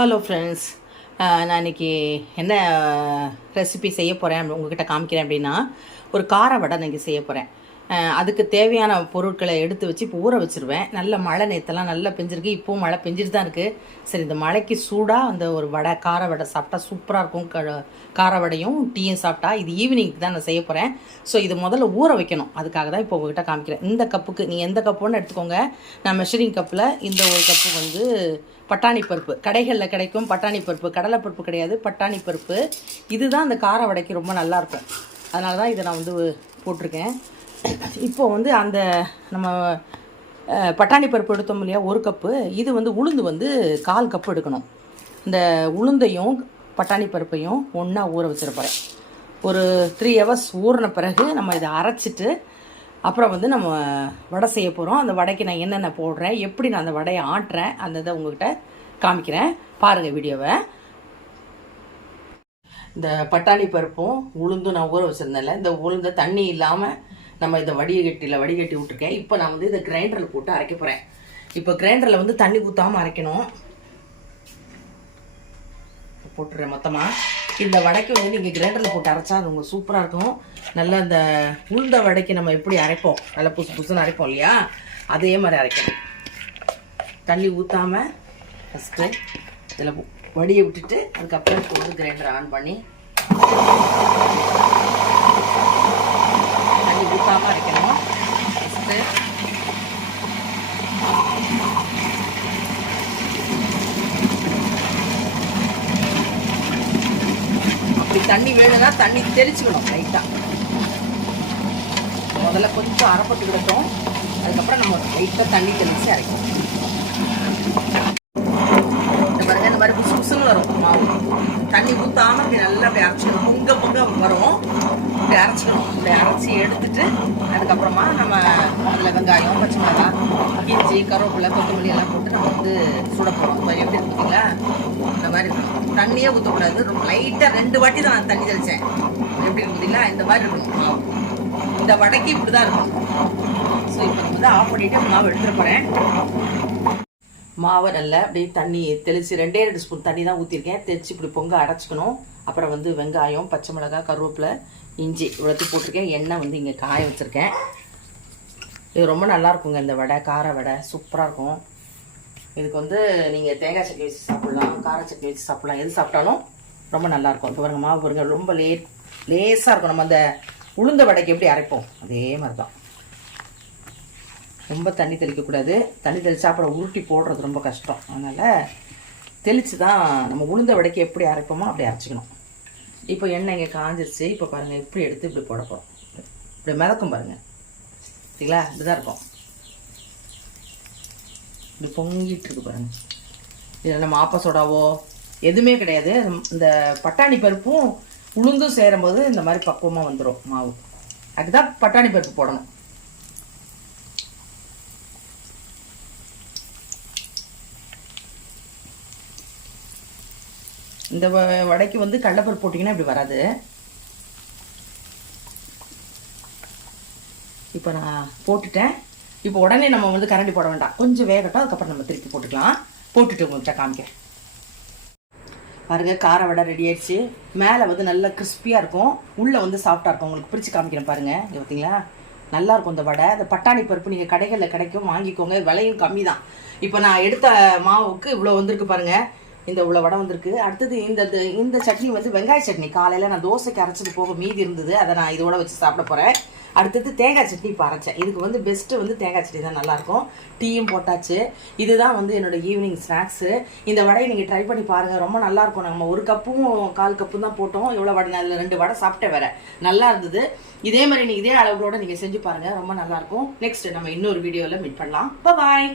Hello friends, நான் இன்றைக்கி என்ன ரெசிபி செய்ய போகிறேன் உங்கள்கிட்ட காமிக்கிறேன் அப்படின்னா, ஒரு கார வடை நான் செய்ய போகிறேன். அதுக்கு தேவையான பொருட்களை எடுத்து வச்சு இப்போ ஊற வச்சுருவேன். நல்ல மழை நேற்றெல்லாம் நல்லா பெஞ்சிருக்கு, இப்போவும் மழை பெஞ்சிட்டு தான் இருக்குது. சரி, இந்த மழைக்கு சூடாக அந்த ஒரு வடை, கார வடை சாப்பிட்டா சூப்பராக இருக்கும். கார வடையும் டீயும் சாப்பிட்டா. இது ஈவினிங்க்கு தான் நான் செய்ய போகிறேன். ஸோ இது முதல்ல ஊற வைக்கணும். அதுக்காக தான் இப்போ உங்கள்கிட்ட காமிக்கிறேன். இந்த கப்புக்கு நீங்கள் எந்த கப்புன்னு எடுத்துக்கோங்க. நான் மெஷரிங் கப்பில் இந்த ஒரு கப்பு வந்து பட்டாணி பருப்பு, கடைகளில் கிடைக்கும் பட்டாணி பருப்பு, கடலைப்பருப்பு கிடையாது, பட்டாணி பருப்பு. இதுதான் அந்த கார வடைக்கு ரொம்ப நல்லாயிருக்கும். அதனால தான் இதை நான் வந்து போட்டிருக்கேன். இப்போ வந்து அந்த நம்ம பட்டாணி பருப்பு எடுத்தோம் இல்லையா, ஒரு கப்பு. இது வந்து உளுந்து வந்து 1/4 கப்பு எடுக்கணும். இந்த உளுந்தையும் பட்டாணி பருப்பையும் ஒன்றா ஊற வச்சிட போகிறேன். ஒரு 3 hours ஊறின பிறகு நம்ம இதை அரைச்சிட்டு அப்புறம் வந்து நம்ம வடை செய்ய போகிறோம். அந்த வடைக்கு நான் என்னென்ன போடுறேன், எப்படி நான் அந்த வடையை ஆட்டுறேன், அந்த இதை உங்கள்கிட்ட காமிக்கிறேன். பாருங்கள் வீடியோவை. இந்த பட்டாணி பருப்பும் உளுந்தும் நான் ஊற வச்சுருந்தேன்ல, இந்த உளுந்தை தண்ணி இல்லாமல் நம்ம இதை வடிகட்டி விட்டுருக்கேன். இப்போ நான் வந்து இதை கிரைண்டரில் போட்டு அரைக்க போகிறேன். இப்போ கிரைண்டரில் வந்து தண்ணி ஊற்றாமல் அரைக்கணும். போட்டுறேன் மொத்தமாக. இந்த வடைக்கு வந்து நீங்கள் கிரைண்டரில் போட்டு அரைச்சா அது உங்களுக்கு சூப்பராக இருக்கும். நல்லா இந்த உளுந்த வடைக்கு நம்ம எப்படி அரைப்போம், நல்லா புதுசுன்னு அரைப்போம் இல்லையா, அதே மாதிரி அரைக்கணும். தண்ணி ஊற்றாமல் ஃபஸ்ட்டு இதில் வடியை விட்டுட்டு அதுக்கப்புறம் இப்போ வந்து கிரைண்டர் ஆன் பண்ணி தண்ணி ஊற்றாமல் அரைக்கணும். ஃபஸ்ட்டு அப்படி தண்ணி வேணும்னா தண்ணி தெளிச்சுக்கணும் லைட்டாக. முதல்ல கொஞ்சம் அரைப்பட்டு கிடக்கும், அதுக்கப்புறம் நம்ம லைட்டாக தண்ணி தெளித்து அரைக்கணும். இந்த பாருங்க, இந்த மாதிரி புசு புசுன்னு வரும் மாவு. தண்ணி ஊற்றாமல் அப்படி நல்லா அப்படி அரைச்சிக்கணும். பொங்க வரும், இப்படி அரைச்சிக்கணும். இப்படி அரைச்சி எடுத்துட்டு அதுக்கப்புறமா நம்ம அதில் வெங்காயம், பச்சை மிளகாய், இஞ்சி, கருவேப்பிலை, கொத்தமல்லி எல்லாம் போட்டு நம்ம வந்து சுட போகிறோம். இந்த மாதிரி எப்படி இருக்குங்களா, இந்த மாதிரி இருக்கணும். தண்ணியே ஊற்றக்கூடாது, ரொம்ப லைட்டாக 2 வாட்டி தான் நான் தண்ணி தெளித்தேன். எப்படி இருக்குங்களா, இந்த மாதிரி இருக்கணும் மாவு. இந்த வடைக்கு இப்படி தான் இருக்கும். ஸோ இப்போ நம்ம வந்து ஆஃப் பண்ணிவிட்டு மாவு எடுத்துகிட்டு போகிறேன். மாவை நல்லா அப்படியே தண்ணி தெளித்து 2 ஸ்பூன் தண்ணி தான் ஊற்றிருக்கேன். தெளித்து இப்படி பொங்க அரைச்சிக்கணும். அப்புறம் வந்து வெங்காயம், பச்சை மிளகாய், கருவேப்பிலை, இஞ்சி இவ்வளோத்து போட்டிருக்கேன். எண்ணெய் வந்து இங்கே காய வச்சுருக்கேன். இது ரொம்ப நல்லாயிருக்குங்க. இந்த வடை, கார வடை சூப்பராக இருக்கும். இதுக்கு வந்து நீங்கள் தேங்காய் சட்னி வச்சு சாப்பிட்லாம், கார சட்னி வச்சு சாப்பிட்லாம், எது சாப்பிட்டாலும் ரொம்ப நல்லாயிருக்கும். இப்போ பாருங்க, மாவு பாருங்க, ரொம்ப லேசாக இருக்கும். நம்ம அந்த உளுந்த வடைக்கு எப்படி அரைப்போம் அதே மாதிரி தான். ரொம்ப தண்ணி தெளிக்கக்கூடாது. தண்ணி தெளிச்சா அப்புறம் உருட்டி போடுறது ரொம்ப கஷ்டம். அதனால் தெளித்து தான் நம்ம உளுந்த வடைக்கு எப்படி அரைப்போமோ அப்படி அரைச்சிக்கணும். இப்போ எண்ணெய் இங்கே காஞ்சிருச்சு. இப்போ பாருங்கள், இப்படி எடுத்து இப்படி போட போகிறோம். இப்படி மிதக்கும் பாருங்கள், சரிங்களா, இப்படிதான் இருக்கும். இப்படி பொங்கிட்டு இருக்கு பாருங்கள். இதில் நம்ம ஆப்ப சோடாவோ எதுவுமே கிடையாது. இந்த பட்டாணி பருப்பும் உளுந்தும் சேரும்போது இந்த மாதிரி பக்குவமாக வந்துடும் மாவு. அதுதான் பட்டாணி பருப்பு போடணும். இந்த வடைக்கு வந்து கடலைப்பருப்பு போட்டிங்கன்னா இப்படி வராது. இப்போ நான் போட்டுட்டேன். இப்போ உடனே நம்ம வந்து கரண்டி போட வேண்டாம், கொஞ்சம் வேகட்டும், அதுக்கப்புறம் நம்ம திருப்பி போட்டுக்கலாம். போட்டுட்டு உங்கள்கிட்ட காமிக்கிறேன். பாருங்க, கார வடை ரெடி ஆயிடுச்சு. மேலே வந்து நல்லா கிறிஸ்பியாக இருக்கும், உள்ளே வந்து சாஃப்டாக இருக்கும். உங்களுக்கு பிரித்து காமிக்கிறேன் பாருங்கள். இங்கே பார்த்தீங்களா, நல்லாயிருக்கும் இந்த வடை. இந்த பட்டாணி பருப்பு நீங்கள் கடைகளில் கிடைக்கும், வாங்கிக்கோங்க. விலையும் கம்மி தான். இப்போ நான் எடுத்த மாவுக்கு இவ்வளோ வந்திருக்கு பாருங்கள். இந்த இவ்வளோ வடை வந்திருக்கு. அடுத்தது இந்த சட்னி வந்து வெங்காய சட்னி. காலையில் நான் தோசைக்கு அரைச்சது போக மீதி இருந்தது, அதை நான் இதோட வச்சு சாப்பிட போகிறேன். அடுத்தது தேங்காய் சட்னி இப்போ அரைச்சேன். இதுக்கு வந்து பெஸ்ட்டு வந்து தேங்காய் சட்னி தான் நல்லாயிருக்கும். டீயும் போட்டாச்சு. இதுதான் வந்து என்னோடய ஈவினிங் ஸ்நாக்ஸு. இந்த வடையை நீங்கள் ட்ரை பண்ணி பாருங்கள், ரொம்ப நல்லாயிருக்கும். நம்ம 1 கப்பும் 1/4 கப்பும் தான் போட்டோம். எவ்வளோ வடை, அதில் 2 வடை சாப்பிட்டேன் வேறு, நல்லா இருந்தது. இதே மாதிரி நீங்கள் இதே அளவுகளோடு நீங்கள் செஞ்சு பாருங்கள், ரொம்ப நல்லாயிருக்கும். நெக்ஸ்ட் நம்ம இன்னொரு வீடியோவில் மீட் பண்ணலாம். பாய்.